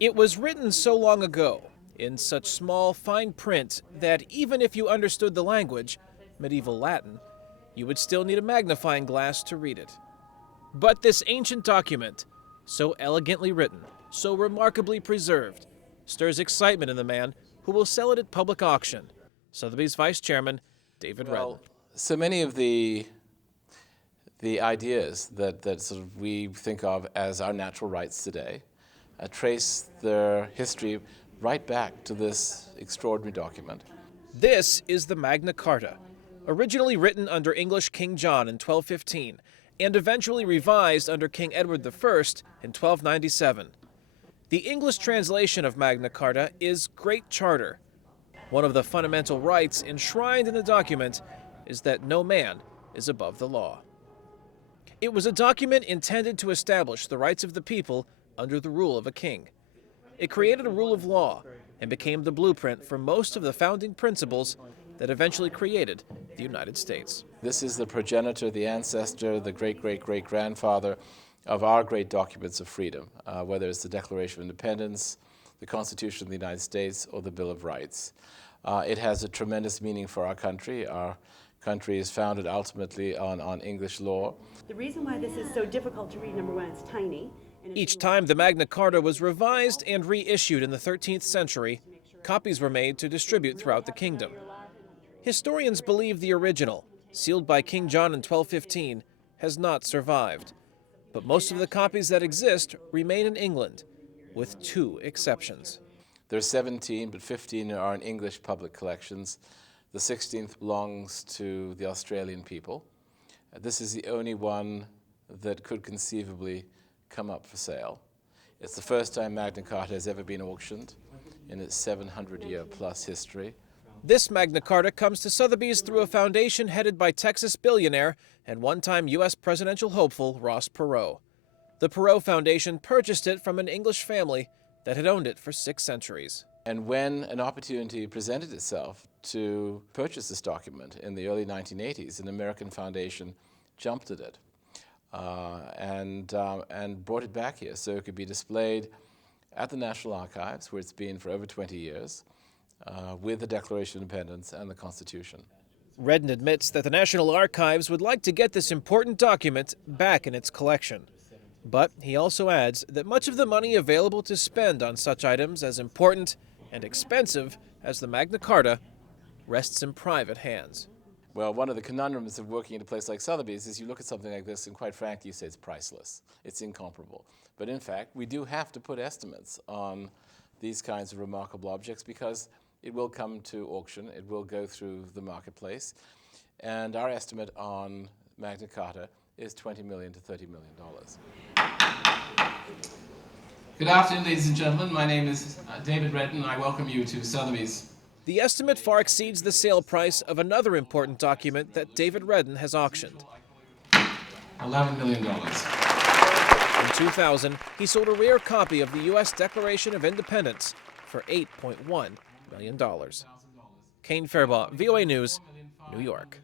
It was written so long ago, in such small, fine print, that even if you understood the language, medieval Latin, you would still need a magnifying glass to read it. But this ancient document, so elegantly written, so remarkably preserved, stirs excitement in the man who will sell it at public auction. Sotheby's Vice Chairman, David Redden. So many of the ideas that sort of we think of as our natural rights today trace their history right back to this extraordinary document. This is the Magna Carta, originally written under English King John in 1215 and eventually revised under King Edward I in 1297. The English translation of Magna Carta is Great Charter. One of the fundamental rights enshrined in the document is that no man is above the law. It was a document intended to establish the rights of the people under the rule of a king. It created a rule of law and became the blueprint for most of the founding principles that eventually created the United States. This is the progenitor, the ancestor, the great-great-great-grandfather of our great documents of freedom, whether it's the Declaration of Independence, the Constitution of the United States, or the Bill of Rights. It has a tremendous meaning for our country. Our country is founded ultimately on English law. The reason why this is so difficult to read, number one, it's tiny. Each time the Magna Carta was revised and reissued in the 13th century, copies were made to distribute throughout the kingdom. Historians believe the original, sealed by King John in 1215, has not survived. But most of the copies that exist remain in England, with two exceptions. There are 17, but 15 are in English public collections. The 16th belongs to the Australian people. This is the only one that could conceivably come up for sale. It's the first time Magna Carta has ever been auctioned in its 700-year-plus history. This Magna Carta comes to Sotheby's through a foundation headed by Texas billionaire and one-time U.S. presidential hopeful Ross Perot. The Perot Foundation purchased it from an English family that had owned it for 6 centuries. And when an opportunity presented itself to purchase this document in the early 1980s, an American foundation jumped at it and brought it back here so it could be displayed at the National Archives, where it's been for over 20 years, with the Declaration of Independence and the Constitution. Redden admits that the National Archives would like to get this important document back in its collection. But he also adds that much of the money available to spend on such items as important and expensive as the Magna Carta rests in private hands. Well, one of the conundrums of working at a place like Sotheby's is you look at something like this and quite frankly you say it's priceless, it's incomparable. But in fact, we do have to put estimates on these kinds of remarkable objects because it will come to auction, it will go through the marketplace, and our estimate on Magna Carta is $20 million to $30 million. Good afternoon, ladies and gentlemen. My name is David Redden. I welcome you to Sotheby's. The estimate far exceeds the sale price of another important document that David Redden has auctioned. $11 million. In 2000, he sold a rare copy of the U.S. Declaration of Independence for $8.1 million. Kane Fairbaugh, VOA News, New York.